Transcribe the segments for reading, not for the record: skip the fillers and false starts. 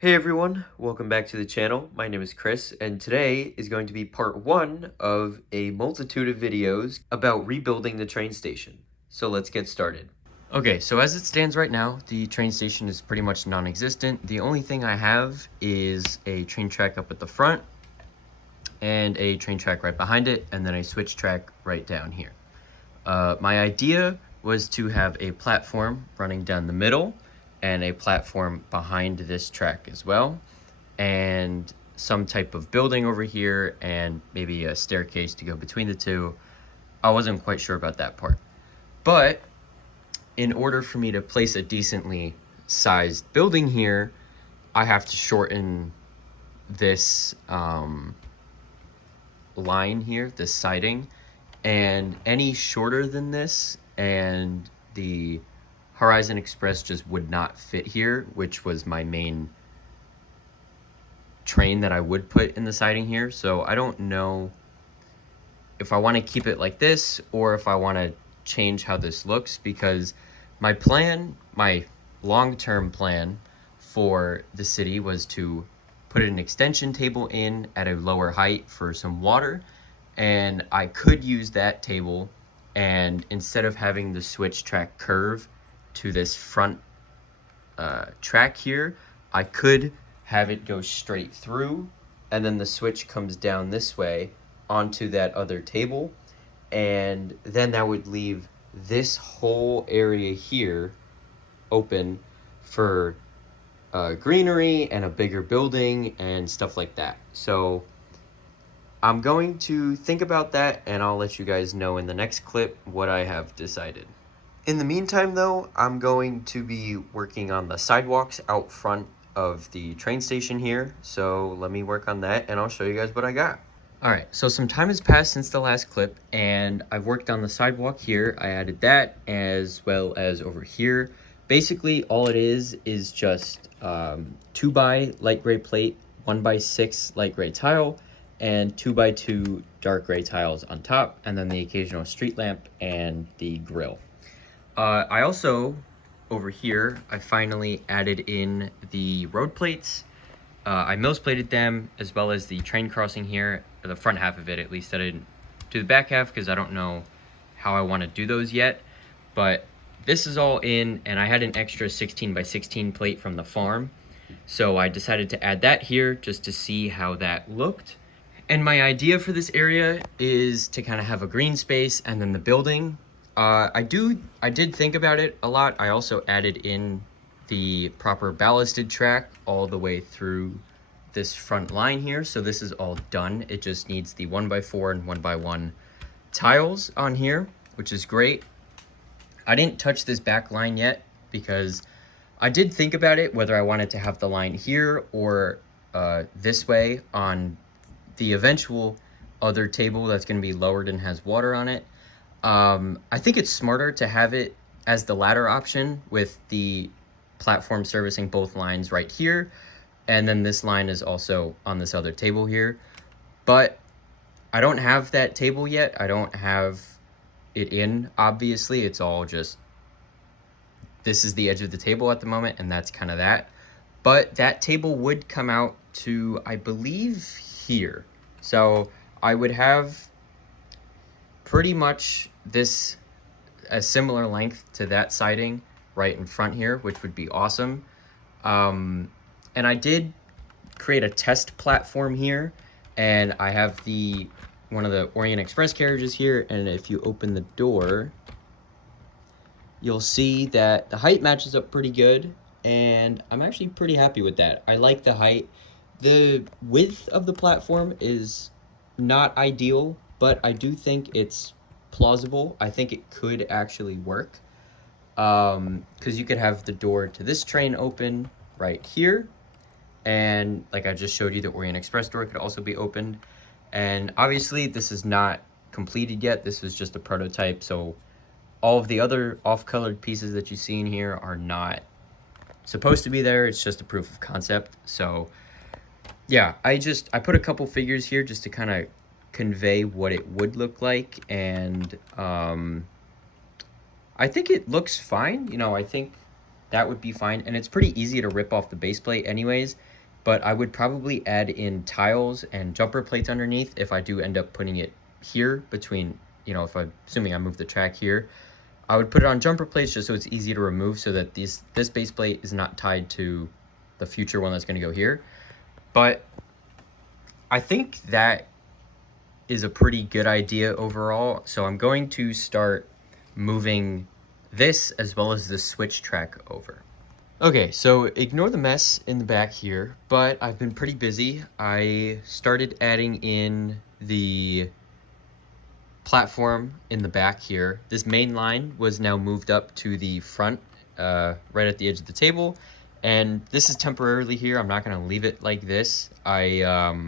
Hey everyone, welcome back to the channel. My name is Chris, and today is going to be part one of a multitude of videos about rebuilding the train station. So let's get started. Okay, so as it stands right now, the train station is pretty much non-existent. The only thing I have is a train track up at the front and a train track right behind it, and then a switch track right down here. My idea was to have a platform running down the middle and a platform behind this track as well, and some type of building over here and maybe a staircase to go between the two. I wasn't quite sure about that part. But in order for me to place a decently sized building here, I have to shorten this line here, this siding, and any shorter than this and the Horizon Express just would not fit here, which was my main train that I would put in the siding here. So I don't know if I want to keep it like this or if I want to change how this looks, because my plan, my long-term plan for the city was to put an extension table in at a lower height for some water, and I could use that table, and instead of having the switch track curve to this front track here, I could have it go straight through, and then the switch comes down this way onto that other table, and then that would leave this whole area here open for greenery and a bigger building and stuff like that. So I'm going to think about that, and I'll let you guys know in the next clip what I have decided. In the meantime, though, I'm going to be working on the sidewalks out front of the train station here. So let me work on that, and I'll show you guys what I got. All right, so some time has passed since the last clip, and I've worked on the sidewalk here. I added that as well as over here. Basically, all it is just 2x light gray plate, 1x6 light gray tile, and 2x2 dark gray tiles on top, and then the occasional street lamp and the grill. I also, over here, I finally added in the road plates. I mills plated them, as well as the train crossing here, or the front half of it at least. I didn't do the back half because I don't know how I want to do those yet. But this is all in, and I had an extra 16x16 plate from the farm, so I decided to add that here just to see how that looked. And my idea for this area is to kind of have a green space and then the building. I did think about it a lot. I also added in the proper ballasted track all the way through this front line here. So this is all done. It just needs the 1x4 and 1x1 tiles on here, which is great. I didn't touch this back line yet because I did think about it, whether I wanted to have the line here or this way on the eventual other table that's going to be lowered and has water on it. I think it's smarter to have it as the latter option, with the platform servicing both lines right here, and then this line is also on this other table here. But I don't have that table yet. I don't have it in, obviously. It's all just, this is the edge of the table at the moment, and that's kind of that. But that table would come out to, I believe, here. So I would have pretty much this a similar length to that siding right in front here, which would be awesome. And I did create a test platform here, and I have one of the Orient Express carriages here, and if you open the door, you'll see that the height matches up pretty good, and I'm actually pretty happy with that. I like the height. The width of the platform is not ideal, but I do think it's plausible. I think it could actually work, because you could have the door to this train open right here, and like I just showed you, the Orient Express door could also be opened. And obviously this is not completed yet. This is just a prototype, so all of the other off-colored pieces that you see in here are not supposed to be there. It's just a proof of concept. So yeah, I put a couple figures here just to kind of convey what it would look like, and I think it looks fine. You know, I think that would be fine. And it's pretty easy to rip off the base plate anyways, but I would probably add in tiles and jumper plates underneath if I do end up putting it here between, you know, if I'm assuming I move the track here, I would put it on jumper plates just so it's easy to remove, so that this base plate is not tied to the future one that's going to go here. But I think that is a pretty good idea overall. So I'm going to start moving this as well as the switch track over. Okay, so ignore the mess in the back here, but I've been pretty busy. I started adding in the platform in the back here. This main line was now moved up to the front, right at the edge of the table, and this is temporarily here. I'm not going to leave it like this. I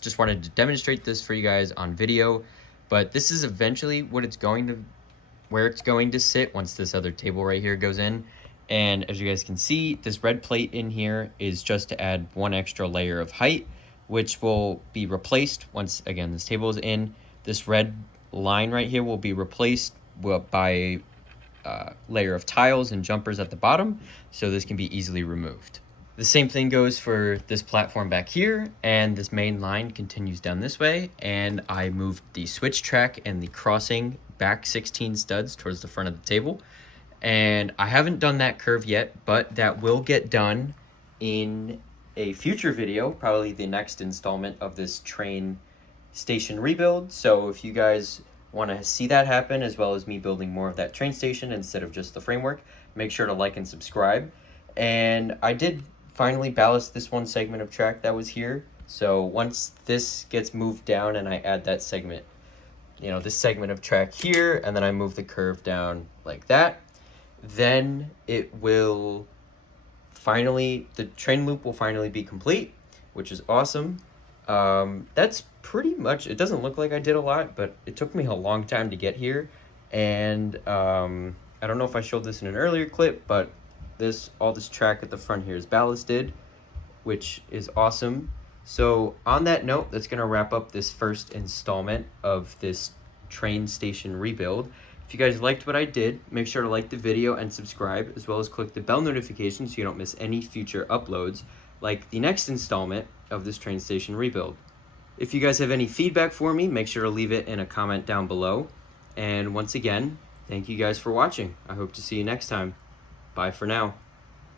just wanted to demonstrate this for you guys on video, but this is eventually where it's going to sit once this other table right here goes in. And as you guys can see, this red plate in here is just to add one extra layer of height, which will be replaced once, again, this table is in. This red line right here will be replaced by a layer of tiles and jumpers at the bottom, so this can be easily removed. The same thing goes for this platform back here, and this main line continues down this way, and I moved the switch track and the crossing back 16 studs towards the front of the table. And I haven't done that curve yet, but that will get done in a future video, probably the next installment of this train station rebuild. So if you guys want to see that happen, as well as me building more of that train station instead of just the framework, make sure to like and subscribe. And I did finally ballast this one segment of track that was here. So once this gets moved down and I add that segment, you know, this segment of track here, and then I move the curve down like that, then it will finally, the train loop will finally be complete, which is awesome. That's pretty much, it doesn't look like I did a lot, but it took me a long time to get here. And I don't know if I showed this in an earlier clip, but all this track at the front here is ballasted, which is awesome. So on that note, that's going to wrap up this first installment of this train station rebuild. If you guys liked what I did, make sure to like the video and subscribe, as well as click the bell notification so you don't miss any future uploads, like the next installment of this train station rebuild. If you guys have any feedback for me, make sure to leave it in a comment down below. And once again, thank you guys for watching. I hope to see you next time. Bye for now.